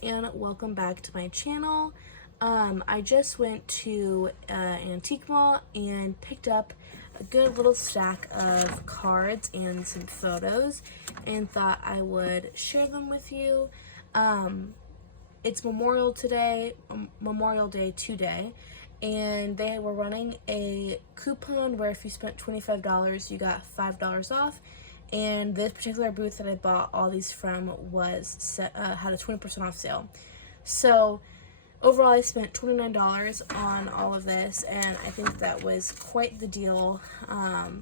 and welcome back to my channel. I just went to Antique Mall and picked up a good little stack of cards and some photos and thought I would share them with you. It's Memorial Day today, and they were running a coupon where if you spent $25 you got $5 off. And this particular booth that I bought all these from had a 20% off sale. So overall I spent $29 on all of this, and I think that was quite the deal.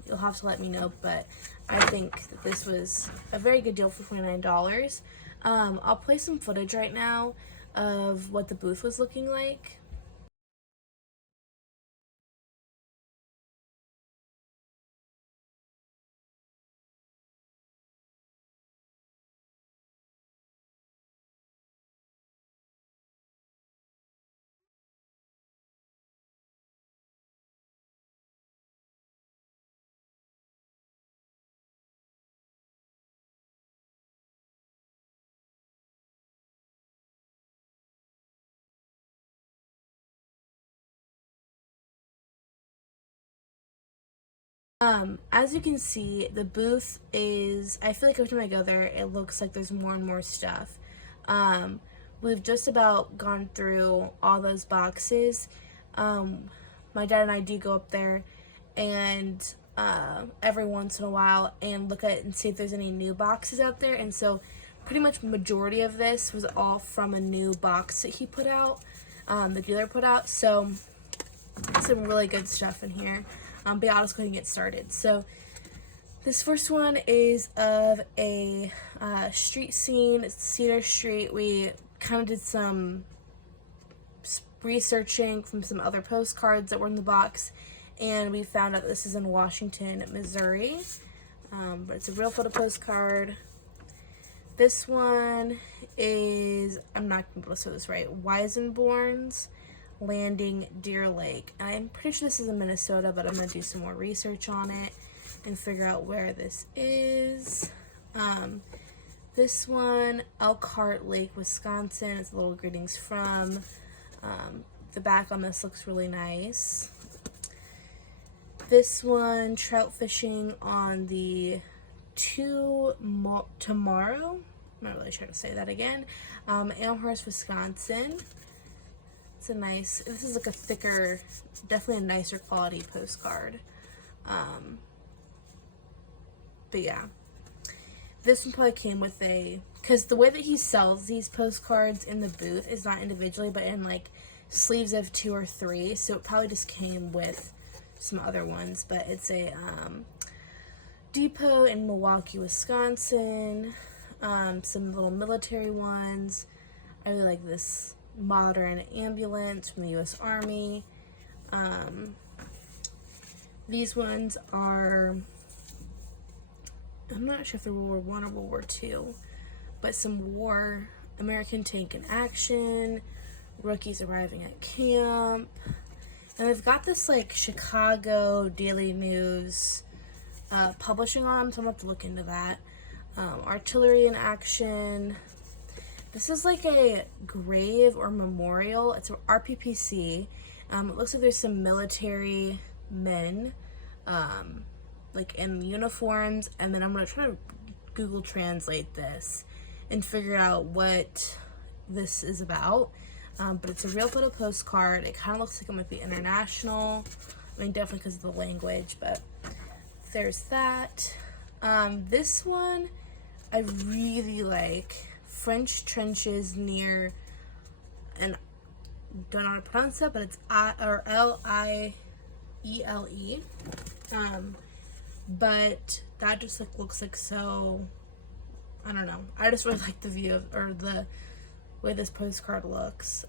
You'll have to let me know, but I think that this was a very good deal for $29. I'll play some footage right now of what the booth was looking like. As you can see, the booth is, I feel like every time I go there, it looks like there's more and more stuff. We've just about gone through all those boxes. My dad and I do go up there and every once in a while and look at and see if there's any new boxes out there. And so pretty much majority of this was all from a new box that he put out, the dealer put out. So some really good stuff in here. But yeah, I'll just go ahead and get started. So this first one is of a street scene. It's Cedar Street. We kind of did some researching from some other postcards that were in the box, and we found out this is in Washington, Missouri. But it's a real photo postcard. This one is, I'm not going to be able to say this right, Weisenborn's Landing, Deer Lake. I'm pretty sure this is in Minnesota, but I'm going to do some more research on it and figure out where this is. This one, Elkhart Lake, Wisconsin. It's a little greetings from. The back on this looks really nice. This one, trout fishing on the tomorrow. I'm not really sure how to say that again. Elmhurst, Wisconsin. It's a nice, this is like a thicker, definitely a nicer quality postcard. But yeah, this one probably came with because the way that he sells these postcards in the booth is not individually, but in like sleeves of 2 or 3. So it probably just came with some other ones, but it's a depot in Milwaukee, Wisconsin. Some little military ones. I really like this modern ambulance from the U.S. Army. These ones are, I'm not sure if they're World War I or World War II, but some war, American tank in action, rookies arriving at camp, and they've got this like Chicago Daily News publishing on them, so I'm gonna have to look into that. Artillery in action. This is like a grave or memorial. It's an RPPC. It looks like there's some military men, like in uniforms, and then I'm gonna try to Google translate this and figure out what this is about. But it's a real photo postcard. It kind of looks like it might be international. I mean, definitely because of the language, but there's that. This one I really like. French trenches near, and don't know how to pronounce it, but it's Liele. But that just like looks like so, I don't know. I just really like the view of, or the way this postcard looks.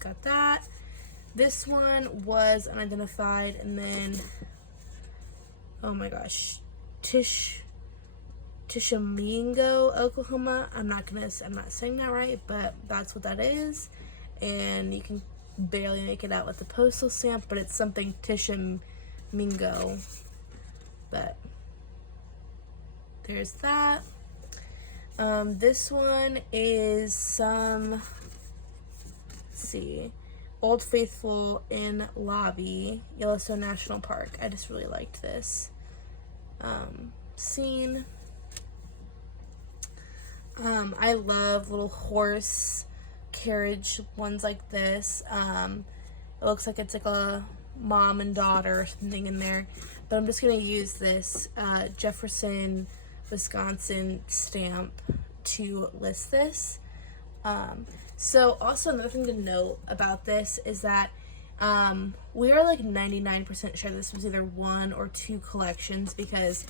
Got that. This one was unidentified, and then, oh my gosh, Tishomingo, Oklahoma. I'm not saying that right, but that's what that is. And you can barely make it out with the postal stamp, but it's something Tishomingo. But there's that. This one is some, let's see, Old Faithful in Lobby, Yellowstone National Park. I just really liked this scene. I love little horse carriage ones like this. It looks like it's like a mom and daughter or something in there, but I'm just going to use this Jefferson, Wisconsin stamp to list this. So also another thing to note about this is that we are like 99% sure this was either 1 or 2 collections, because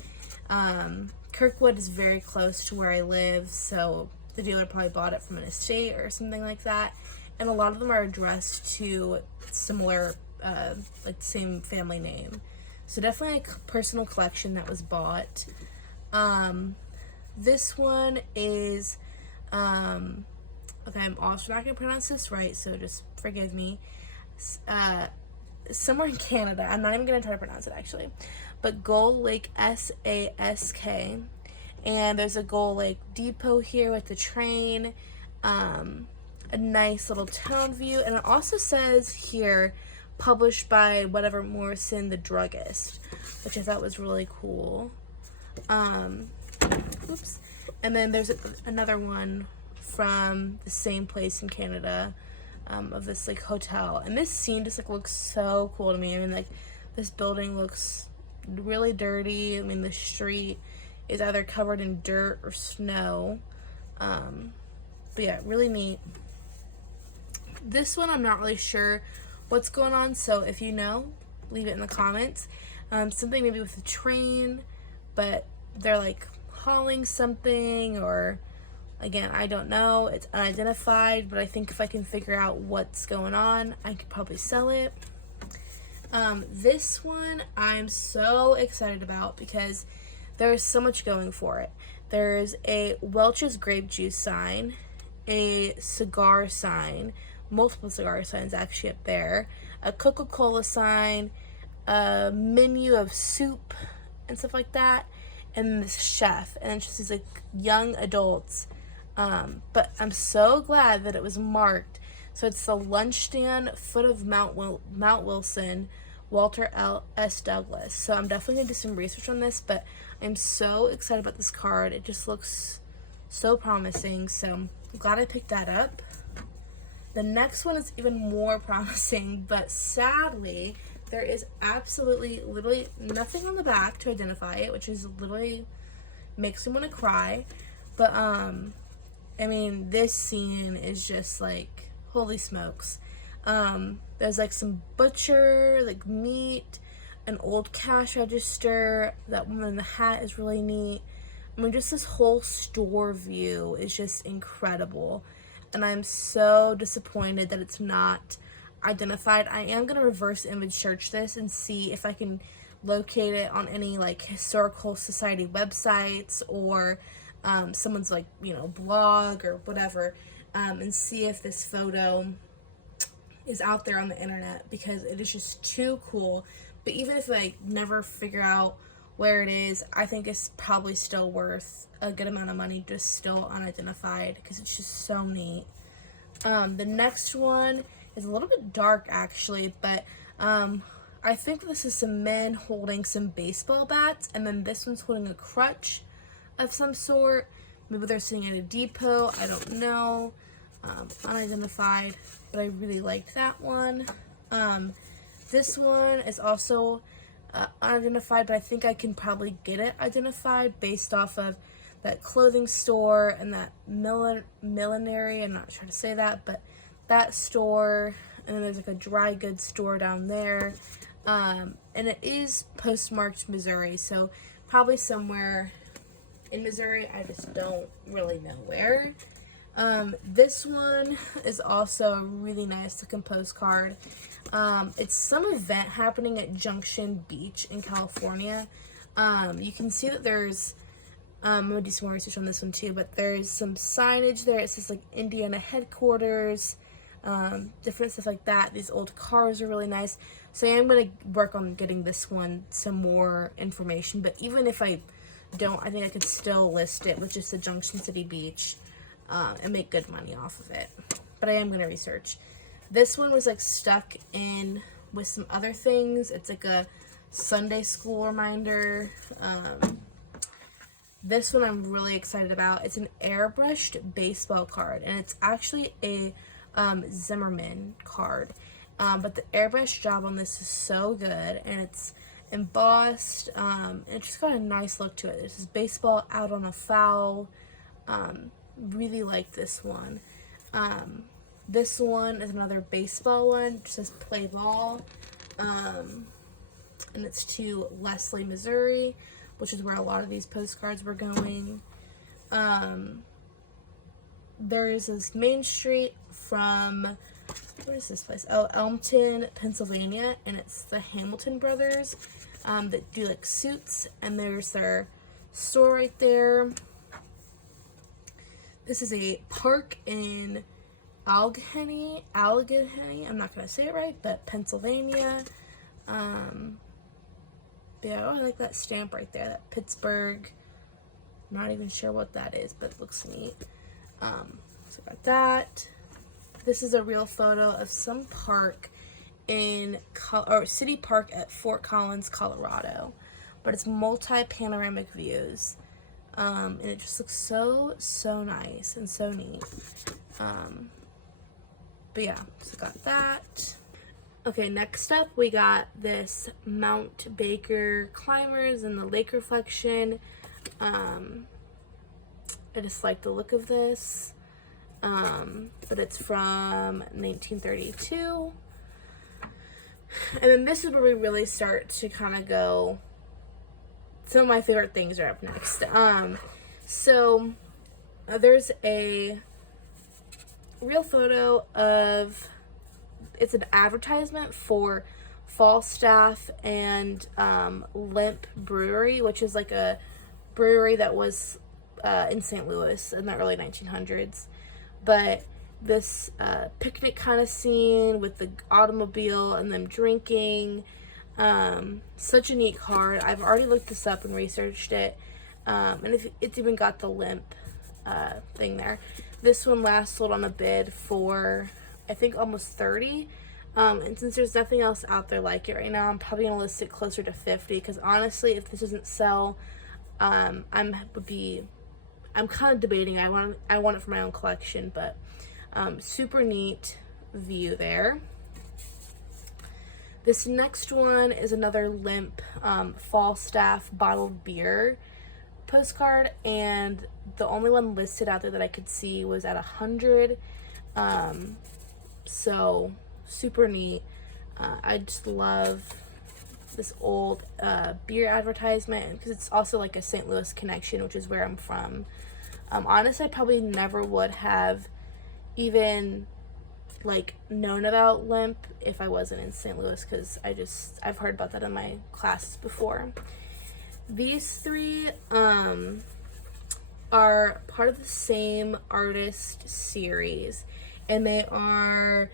Kirkwood is very close to where I live, so the dealer probably bought it from an estate or something like that, and a lot of them are addressed to similar, like same family name. So definitely a personal collection that was bought. This one is, okay, I'm also not going to pronounce this right, so just forgive me. Somewhere in Canada, I'm not even going to try to pronounce it actually, but Gull Lake, S-A-S-K, and there's a Gull Lake depot here with the train, a nice little town view, and it also says here, published by whatever Morrison the Druggist, which I thought was really cool. Oops. And then there's another one from the same place in Canada, of this like hotel, and this scene just like looks so cool to me. I mean, like, this building looks really dirty. I mean, the street is either covered in dirt or snow, but yeah, really neat. This one I'm not really sure what's going on, so if you know, leave it in the comments. Something maybe with the train, but they're like hauling something, or again, I don't know, it's unidentified, but I think if I can figure out what's going on, I could probably sell it. This one I'm so excited about because there's so much going for it. There's a Welch's grape juice sign, a cigar sign, multiple cigar signs actually up there, a Coca-Cola sign, a menu of soup and stuff like that, and then this chef, and it's just these like young adults. But I'm so glad that it was marked. So it's the lunch stand, foot of Mount Wilson, Walter S. Douglas. So I'm definitely going to do some research on this, but I'm so excited about this card. It just looks so promising, so I'm glad I picked that up. The next one is even more promising, but sadly, there is absolutely, literally nothing on the back to identify it, which is literally makes me want to cry. But, I mean, this scene is just like, holy smokes. There's like some butcher, like meat, an old cash register. That woman in the hat is really neat. I mean, just this whole store view is just incredible. And I'm so disappointed that it's not identified. I am going to reverse image search this and see if I can locate it on any like historical society websites or someone's like, you know, blog or whatever, and see if this photo is out there on the internet, because it is just too cool. But even if I never figure out where it is, I think it's probably still worth a good amount of money, just still unidentified, because it's just so neat. The next one is a little bit dark actually, but I think this is some men holding some baseball bats, and then this one's holding a crutch of some sort. Maybe they're sitting at a depot, I don't know. Unidentified, but I really liked that one. This one is also unidentified, but I think I can probably get it identified based off of that clothing store and that millinery, I'm not sure to say that, but that store, and then there's like a dry goods store down there, and it is postmarked Missouri, so probably somewhere in Missouri, I just don't really know where. This one is also a really nice looking postcard. It's some event happening at Junction Beach in California. You can see that there's, I'm going to do some more research on this one too, but there's some signage there. It says like Indiana headquarters, different stuff like that. These old cars are really nice. So I am going to work on getting this one some more information, but even if I I think I could still list it with just the Junction City Beach and make good money off of it. But I am going to research. This one was like stuck in with some other things. It's like a Sunday school reminder. This one I'm really excited about. It's an airbrushed baseball card, and it's actually a Zimmerman card. But the airbrush job on this is so good, and it's embossed, and it's just got a nice look to it. This is baseball out on a foul. Really like this one. This one is another baseball one. It says play ball. And it's to Leslie, Missouri, which is where a lot of these postcards were going. There is this Main Street from, where is this place? Oh, Elmton, Pennsylvania, and it's the Hamilton brothers that do like suits, and there's their store right there. This is a park in Allegheny, I'm not going to say it right, but Pennsylvania. Yeah, I like that stamp right there, that Pittsburgh. I'm not even sure what that is, but it looks neat. So got that. This is a real photo of some park in, or city park at Fort Collins, Colorado. But it's multi-panoramic views. And it just looks so nice and so neat. But yeah, so got that. Okay, next up we got this Mount Baker Climbers in the lake reflection. I just like the look of this. But it's from 1932. And then this is where we really start to kind of go, some of my favorite things are up next. So there's a real photo of, it's an advertisement for Falstaff and Lemp Brewery, which is like a brewery that was in St. Louis in the early 1900s. But this picnic kind of scene with the automobile and them drinking, such a neat card. I've already looked this up and researched it, and it's even got the Lemp thing there. This one last sold on a bid for, I think, almost $30. And since there's nothing else out there like it right now, I'm probably gonna list it closer to $50, because honestly, if this doesn't sell, I'm kind of debating. I want it for my own collection, but super neat view there. This next one is another Lemp Falstaff bottled beer postcard, and the only one listed out there that I could see was at 100. So super neat. I just love this old beer advertisement, because it's also like a St. Louis connection, which is where I'm from. Honestly, I probably never would have even like known about Lemp if I wasn't in St. Louis, because I've heard about that in my classes before. These three are part of the same artist series, and they are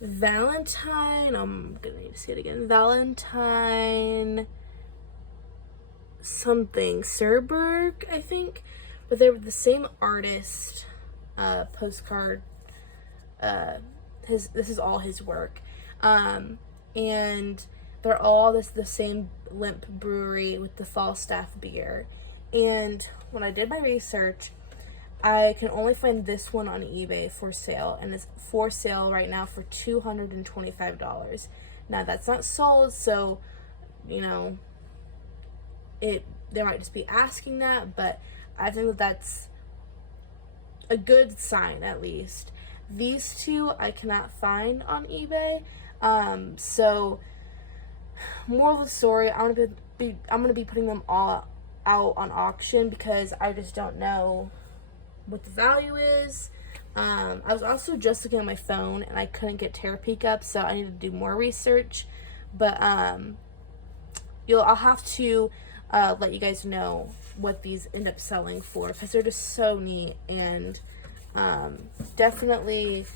Valentine, I'm gonna need to see it again, Valentine something, Serberg, I think, but they were the same artist, postcard, this is all his work, and they're all the same Lemp Brewery with the Falstaff beer. And when I did my research, I can only find this one on eBay for sale, and it's for sale right now for $225. Now that's not sold, so you know, they might just be asking that, but I think that that's a good sign, at least. These two I cannot find on eBay, so moral of the story, I'm gonna be putting them all out on auction, because I just don't know what the value is. I was also just looking at my phone and I couldn't get Terapeak up, so I need to do more research. But I'll have to let you guys know what these end up selling for, because they're just so neat, and definitely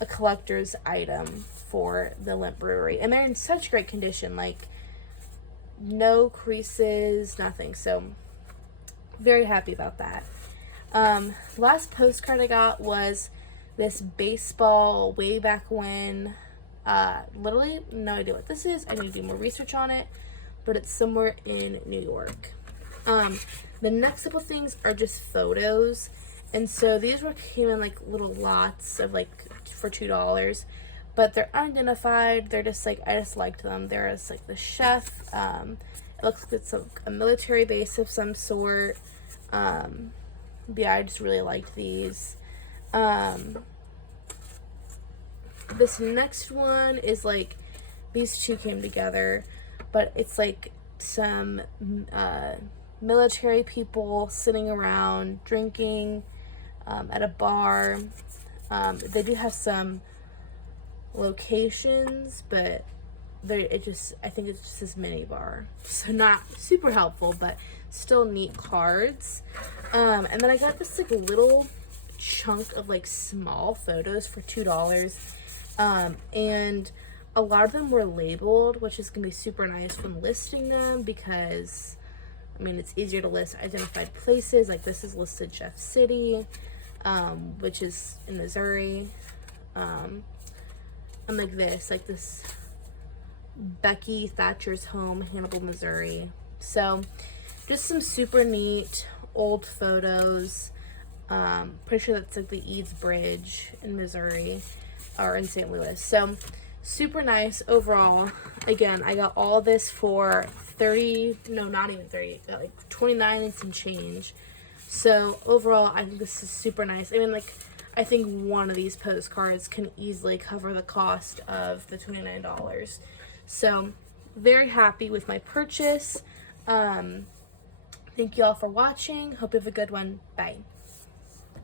a collector's item for the Lemp Brewery. And they're in such great condition, like no creases, nothing. So very happy about that. Last postcard I got was this baseball way back when. Literally no idea what this is. I need to do more research on it, but it's somewhere in New York. The next couple things are just photos, and so these came in like little lots of like for $2, but they're unidentified. They're just like, I just liked them. There's like the chef. It looks like it's a military base of some sort. Yeah, I just really liked these. This next one is like, these two came together, but it's like some military people sitting around drinking at a bar. They do have some locations, but I think it's just this mini bar, so not super helpful, but still neat cards. And then I got this like little chunk of like small photos for $2, and a lot of them were labeled, which is gonna be super nice when listing them, because I mean, it's easier to list identified places. Like this is listed Jeff City, which is in Missouri. And like this Becky Thatcher's home, Hannibal, Missouri. So just some super neat old photos. Pretty sure that's like the Eads Bridge in Missouri or in St. Louis. So super nice overall. Again, I got all this for 30, no, not even 30, got like 29 and some change. So overall, I think this is super nice. I mean, like, I think one of these postcards can easily cover the cost of the $29. So very happy with my purchase. Thank you all for watching. Hope you have a good one. Bye.